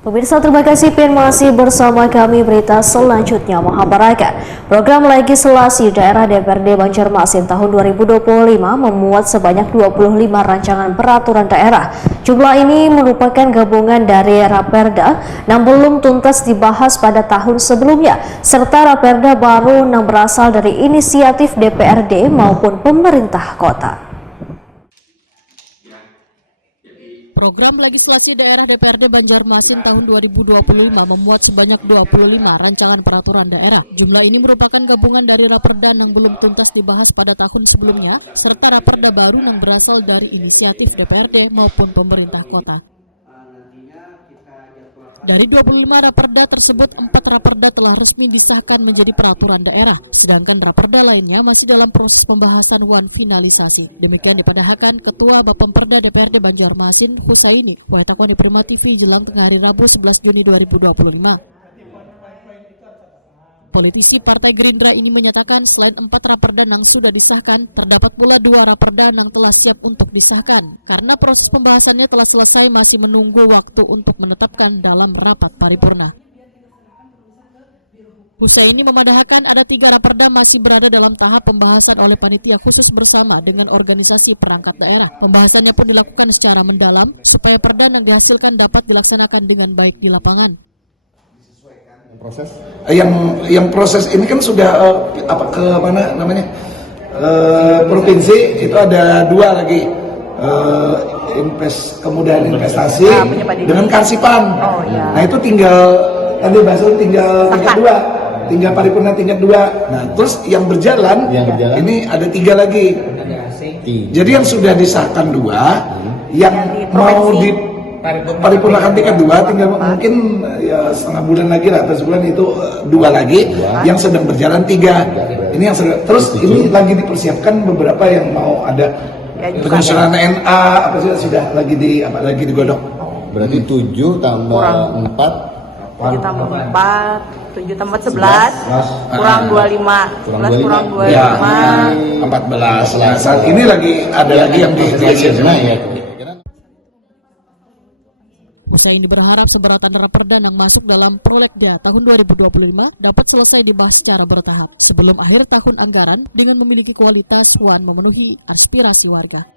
Pemirsa, terima kasih masih bersama kami berita selanjutnya. Mahabharata, program legislasi daerah DPRD Banjarmasin tahun 2025 memuat sebanyak 25 rancangan peraturan daerah. Jumlah ini merupakan gabungan dari Raperda yang belum tuntas dibahas pada tahun sebelumnya, serta Raperda baru yang berasal dari inisiatif DPRD maupun pemerintah kota. Program legislasi daerah DPRD Banjarmasin tahun 2025 memuat sebanyak 25 rancangan peraturan daerah. Jumlah ini merupakan gabungan dari Raperda yang belum tuntas dibahas pada tahun sebelumnya, serta Raperda baru yang berasal dari inisiatif DPRD maupun pemerintah kota. Dari 25 Raperda tersebut, 4 Raperda telah resmi disahkan menjadi peraturan daerah, sedangkan Raperda lainnya masih dalam proses pembahasan finalisasi. Demikian dipadahkan Ketua Bapemperda DPRD Banjarmasin, Husaini, Waitakwan di Prima TV jelang tengah hari Rabu 11 Juni 2025. Politisi Partai Gerindra ini menyatakan selain 4 Raperda yang sudah disahkan, terdapat pula 2 Raperda yang telah siap untuk disahkan. Karena proses pembahasannya telah selesai, masih menunggu waktu untuk menetapkan dalam rapat paripurna. Husaini memadahkan ada 3 Raperda masih berada dalam tahap pembahasan oleh panitia khusus bersama dengan organisasi perangkat daerah. Pembahasannya pun dilakukan secara mendalam supaya perda yang dihasilkan dapat dilaksanakan dengan baik di lapangan. Yang proses ini kan sudah ke mana namanya provinsi itu ada 2 lagi kemudahan investasi dengan Kansipan. Nah itu tinggal tadi bahasa tinggal tingkat 2, tinggal paripurna tingkat 2. Nah terus yang berjalan ini ada 3 lagi. Jadi yang sudah disahkan 2, yang mau di paripurnakan tingkat 2 tinggal mungkin ya setengah bulan lagi lah atau sebulan itu 2 lagi, yang sedang berjalan 3. Ini yang terus ini lagi dipersiapkan beberapa yang mau ada penyusunan NA apa sih sudah lagi digodok. Berarti 7 tambah 4 7 tambah 4 7 tambah 11 kurang 25 kurang 25 ya 14. Saat ini lagi ada lagi yang di Husaini berharap seberatan Raperda yang masuk dalam Prolegda tahun 2025 dapat selesai dibahas secara bertahap sebelum akhir tahun anggaran dengan memiliki kualitas memenuhi aspirasi warga.